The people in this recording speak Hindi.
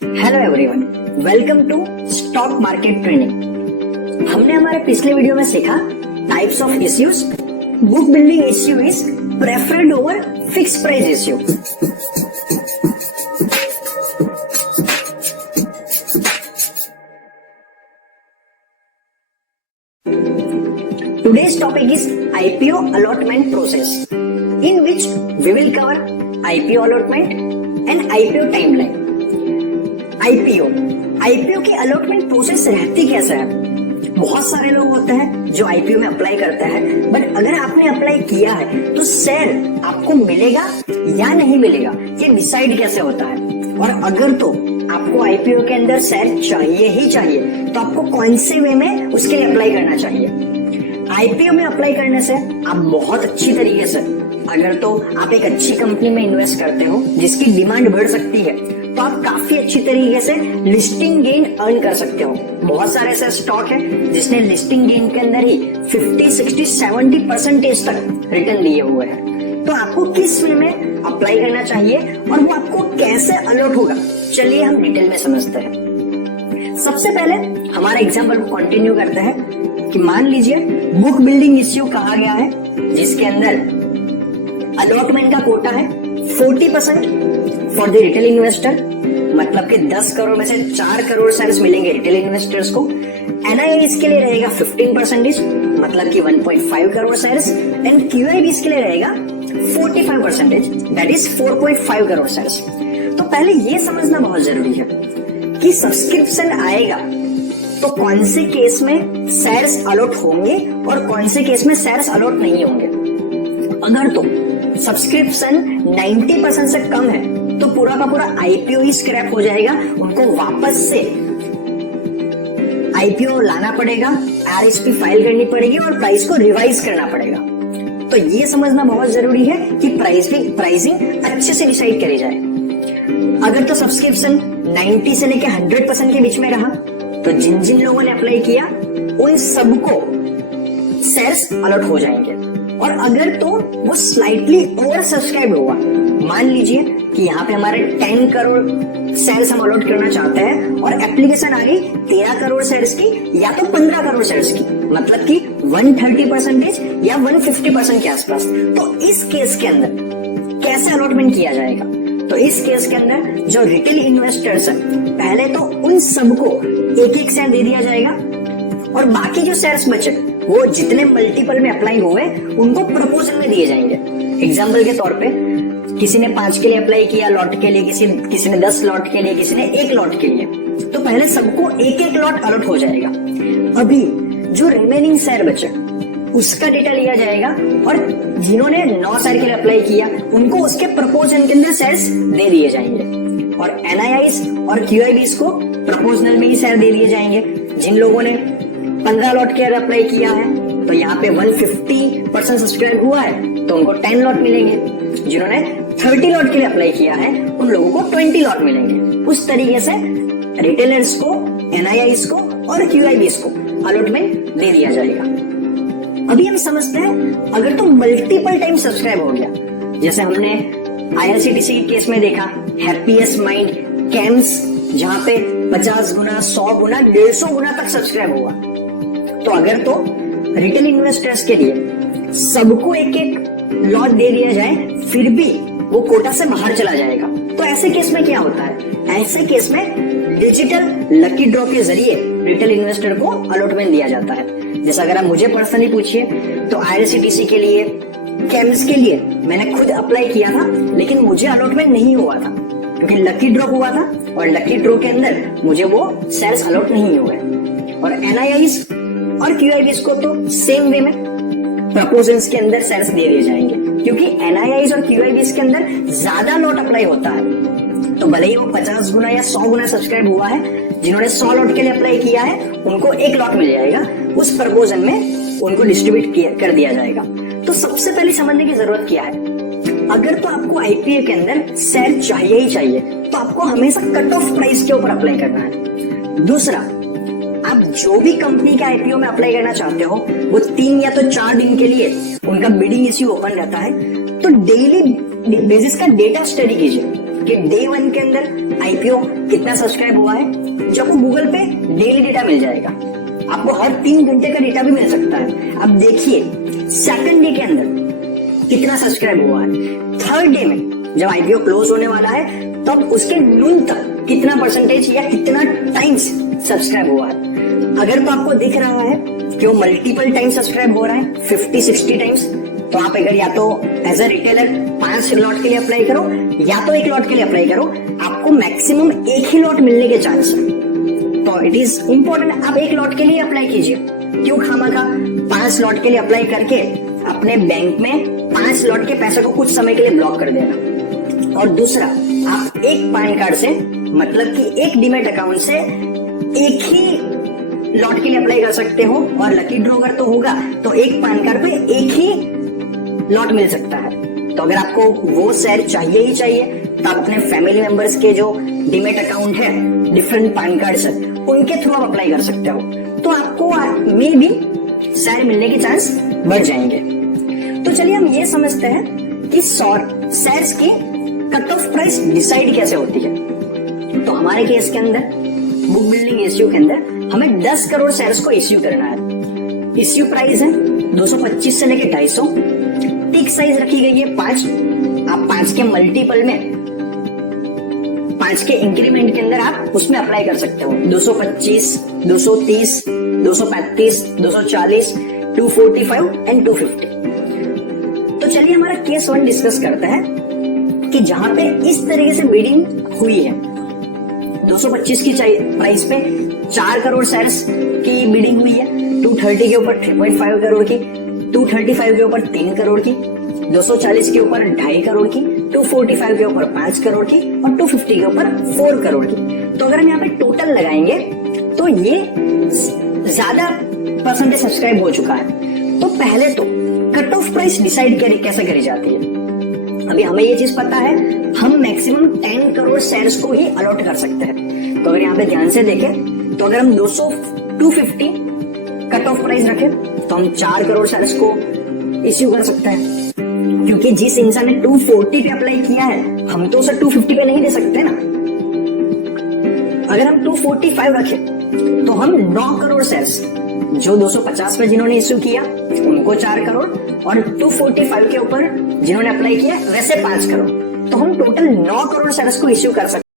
Hello everyone, welcome to stock market training. हमने हमारे पिछले वीडियो में सीखा types of issues. Book building issue is preferred over fix price issue. Today's topic is IPO allotment process, in which we will cover IPO allotment and IPO timeline. IPO की अलॉटमेंट प्रोसेस रहती कैसे है? बहुत सारे लोग होते हैं जो आईपीओ में अप्लाई करते हैं, बट अगर आपने अप्लाई किया है तो शेयर आपको मिलेगा या नहीं मिलेगा ये डिसाइड कैसे होता है? और अगर तो आपको आईपीओ के अंदर शेयर चाहिए ही चाहिए तो आपको कौन से वे में उसके लिए अप्लाई करना चाहिए? आईपीओ में अप्लाई करने से आप बहुत अच्छी तरीके से, अगर तो आप एक अच्छी कंपनी में इन्वेस्ट करते हो जिसकी डिमांड बढ़ सकती है, तो आप काफी अच्छी तरीके से लिस्टिंग गेन अर्न कर सकते हो। बहुत सारे ऐसे स्टॉक है जिसने लिस्टिंग गेन के अंदर ही 50, 60, 70% तक रिटर्न दिए हुए हैं। तो आपको किस वे में अप्लाई करना चाहिए और वो आपको कैसे अलॉट होगा, चलिए हम डिटेल में समझते हैं। सबसे पहले हमारा एग्जाम्पल को कंटिन्यू करते हैं कि मान लीजिए बुक बिल्डिंग इश्यू कहा गया है जिसके अंदर अलॉटमेंट का कोटा है 40% फॉर द रिटेल इन्वेस्टर, मतलब कि 10 करोड़ में से 4 करोड़ शेयर्स मिलेंगे रिटेल इन्वेस्टर्स को। एनआईआई इसके लिए रहेगा 15%, मतलब कि 1.5 करोड़ शेयर्स, एंड क्यूआईबी इसके लिए रहेगा 45%, दैट इज 4.5 करोड़ शेयर्स। तो पहले ये समझना बहुत जरूरी है कि सब्सक्रिप्शन आएगा तो कौन से केस में शेयर्स अलॉट होंगे और कौन से केस में शेयर्स अलॉट नहीं होंगे। अगर तो सब्सक्रिप्शन 90% से कम है तो पूरा का पूरा आईपीओ ही स्क्रैप हो जाएगा, उनको वापस से आईपीओ लाना पड़ेगा, आरएसपी फाइल करनी पड़ेगी और प्राइस को रिवाइज करना पड़ेगा। तो ये समझना बहुत जरूरी है कि प्राइसिंग अच्छे से डिसाइड करी जाए। अगर तो सब्सक्रिप्शन 90 से लेकर 100% के बीच में रहा तो जिन जिन लोगों ने अप्लाई किया उन सबको शेयर्स अलॉट हो जाएंगे। और अगर तो वो स्लाइटली ओवर सब्सक्राइब हुआ, मान लीजिए कि यहाँ पे हमारे 10 करोड़ शेयर्स हम अलॉट करना चाहते हैं और एप्लीकेशन आ गई 13 करोड़ शेयर्स की या तो 15 करोड़ शेयर्स की, मतलब कि 130% या 150% के आसपास। तो इस केस के अंदर कैसे अलॉटमेंट किया जाएगा? तो इस केस के अंदर जो रिटेल इन्वेस्टर्स है, पहले तो उन सबको एक एक शेयर दे दिया जाएगा और बाकी जो शेयर्स बचे वो जितने मल्टीपल में अप्लाई हुए उनको प्रपोजल में दिए जाएंगे। एग्जाम्पल के तौर पे किसी ने 5 के लिए अप्लाई किया लॉट के लिए, किसी ने 10 लॉट के लिए, किसी ने 1 लॉट के लिए, तो पहले सबको एक एक लॉट अलॉट हो जाएगा। अभी जो रिमेनिंग शेयर बचे उसका डेटा लिया जाएगा और जिन्होंने 9 शेयर के लिए अप्लाई किया उनको उसके प्रपोजल के अंदर शेयर्स दे दिए जाएंगे और एनआईआईस और क्यूआईबीस को प्रपोजल में ही शेयर दे दिए जाएंगे। जिन लोगों ने 15 लॉट के अप्लाई किया है तो यहाँ पे 150% सब्सक्राइब हुआ है तो उनको 10 लॉट मिलेंगे। जिन्होंने 30 लॉट के लिए अप्लाई किया है उन लोगों को 20 लॉट मिलेंगे। उस तरीके से रिटेलर्स को, एनआईआईस को और क्यूआईबीस को अलॉटमेंट दे दिया जाएगा। अभी हम समझते हैं अगर तो मल्टीपल टाइम सब्सक्राइब हो गया, जैसे हमने आईआरसीटीसी के केस में देखा, हैप्पीएस्ट माइंड, कैम्स, जहां पे 50 गुना, 100 गुना, 150 गुना तक सब्सक्राइब हुआ। तो अगर तो रिटेल इन्वेस्टर्स के लिए सबको एक एक लॉट दे दिया जाए फिर भी वो कोटा से बाहर चला जाएगा, तो ऐसे केस में क्या होता है? ऐसे केस में डिजिटल लकी ड्रॉ के जरिए रिटेल इन्वेस्टर को अलॉटमेंट दिया जाता है। जैसे अगर आप मुझे पर्सनली पूछिए तो आईआरसीटीसी के लिए, कैम्स के लिए मैंने खुद अप्लाई किया था लेकिन मुझे अलॉटमेंट नहीं हुआ था क्योंकि लकी ड्रॉ हुआ था और लकी ड्रॉ के अंदर मुझे वो शेयर्स अलॉट नहीं हुए। और एनआईआईस और क्यूआईबीस को तो सेम वे में प्रपोजल्स के अंदर शेयर्स दे दिए जाएंगे क्योंकि एनआईआईस और क्यूआईबीस के अंदर ज्यादा लॉट अप्लाई होता है। तो भले ही वो 50 गुना या 100 गुना सब्सक्राइब हुआ है, जिन्होंने 100 लॉट के लिए अप्लाई किया है उनको 1 लॉट मिल जाएगा, उस प्रपोजल में उनको डिस्ट्रीब्यूट कर दिया जाएगा। तो सबसे पहले समझने की जरूरत क्या है? अगर तो आपको आईपीओ के अंदर शेयर चाहिए ही चाहिए तो आपको हमेशा कट ऑफ प्राइस के ऊपर अप्लाई करना है। दूसरा, आप जो भी कंपनी के आईपीओ में अप्लाई करना चाहते हो वो 3 या तो 4 दिन के लिए उनका बिडिंग इश्यू ओपन रहता है, तो डेली बेसिस का डेटा स्टडी कीजिए कि डे 1 के अंदर आईपीओ कितना सब्सक्राइब हुआ है, जो आपको गूगल पे डेली डेटा मिल जाएगा। आपको हर 3 घंटे का डेटा भी मिल सकता है। अब देखिए सेकंड डे के अंदर कितना सब्सक्राइब हुआ है, थर्ड डे में जब आईपीओ क्लोज होने वाला है तब उसके नून तक कितना परसेंटेज या कितना टाइम्स सब्सक्राइब हुआ है। अगर तो आपको दिख रहा है कि वो मल्टीपल टाइम सब्सक्राइब हो रहा है 50-60 टाइम्स, तो आप अगर या तो एज अ रिटेलर 5 लॉट के लिए अप्लाई करो या तो 1 लॉट के लिए अप्लाई करो, आपको मैक्सिमम 1 ही लॉट मिलने के चांस है। तो इट इज इंपॉर्टेंट आप 1 लॉट के लिए अप्लाई कीजिए। क्यों खामखा 5 लॉट के लिए अप्लाई करके अपने बैंक में 5 लॉट के पैसे को कुछ समय के लिए ब्लॉक कर देना। और दूसरा, आप एक पैन कार्ड से मतलब कि एक डीमेट अकाउंट से एक ही लॉट के लिए अप्लाई कर सकते हो, और लकी ड्रॉ अगर तो होगा तो एक पैन कार्ड पे एक ही लॉट मिल सकता है। तो अगर आपको वो शेयर चाहिए ही चाहिए तो आप अपने फैमिली मेंबर्स के जो डीमेट अकाउंट है डिफरेंट पैन कार्ड से, उनके थ्रू आप अप्लाई कर सकते हो, तो आपको मे भी शेयर मिलने के चांस बढ़ जाएंगे। तो चलिए हम ये समझते हैं कि शेयर्स की कट ऑफ प्राइस डिसाइड कैसे होती है। तो हमारे केस के अंदर बुक बिल्डिंग इश्यू के अंदर हमें 10 करोड़ शेयर्स को इश्यू करना है। इश्यू प्राइस है 225 से लेके 250। टिक साइज रखी गई है 5। आप 5 के मल्टीपल में 5 के इंक्रीमेंट के अंदर आप उसमें अप्लाई कर सकते हो। 225, 230, 235, 240, 245 एंड 250। तो चलिए हमारा केस 1 डिस्कस करते हैं कि जहां पे इस तरीके से बिडिंग हुई है 225 की प्राइस पे 4 करोड़ शेयर्स की बिडिंग हुई है, 230 के ऊपर 3.5 करोड़ की, 235 के ऊपर 3 करोड़ की, 240 के ऊपर 2.5 करोड़ की, 245 के ऊपर 5 करोड़ की और 250 के ऊपर 4 करोड़ की। तो अगर हम यहाँ पे टोटल लगाएंगे तो ये ज्यादा परसेंटेज सब्सक्राइब हो चुका है। तो पहले तो कट ऑफ प्राइस डिसाइड कैसे करी जाती है। अभी हमें ये चीज पता है हम मैक्सिमम 10 करोड़ शेयर्स को ही अलॉट कर सकते हैं। तो अगर यहाँ पे ध्यान से देखें तो अगर हम 250 कट ऑफ प्राइस रखें तो हम 4 करोड़ शेयर्स को इश्यू कर सकते हैं, क्योंकि जिस इंसान ने 240 पे अप्लाई किया है हम तो उसे 250 पे नहीं दे सकते ना। अगर हम 245 रखें तो हम 9 करोड़ शेयर्स, जो 250 पे जिन्होंने इश्यू किया उनको 4 करोड़ और 245 के ऊपर जिन्होंने अप्लाई किया वैसे 5 करोड़, तो हम टोटल 9 करोड़ शेयर्स को इश्यू कर सकते हैं।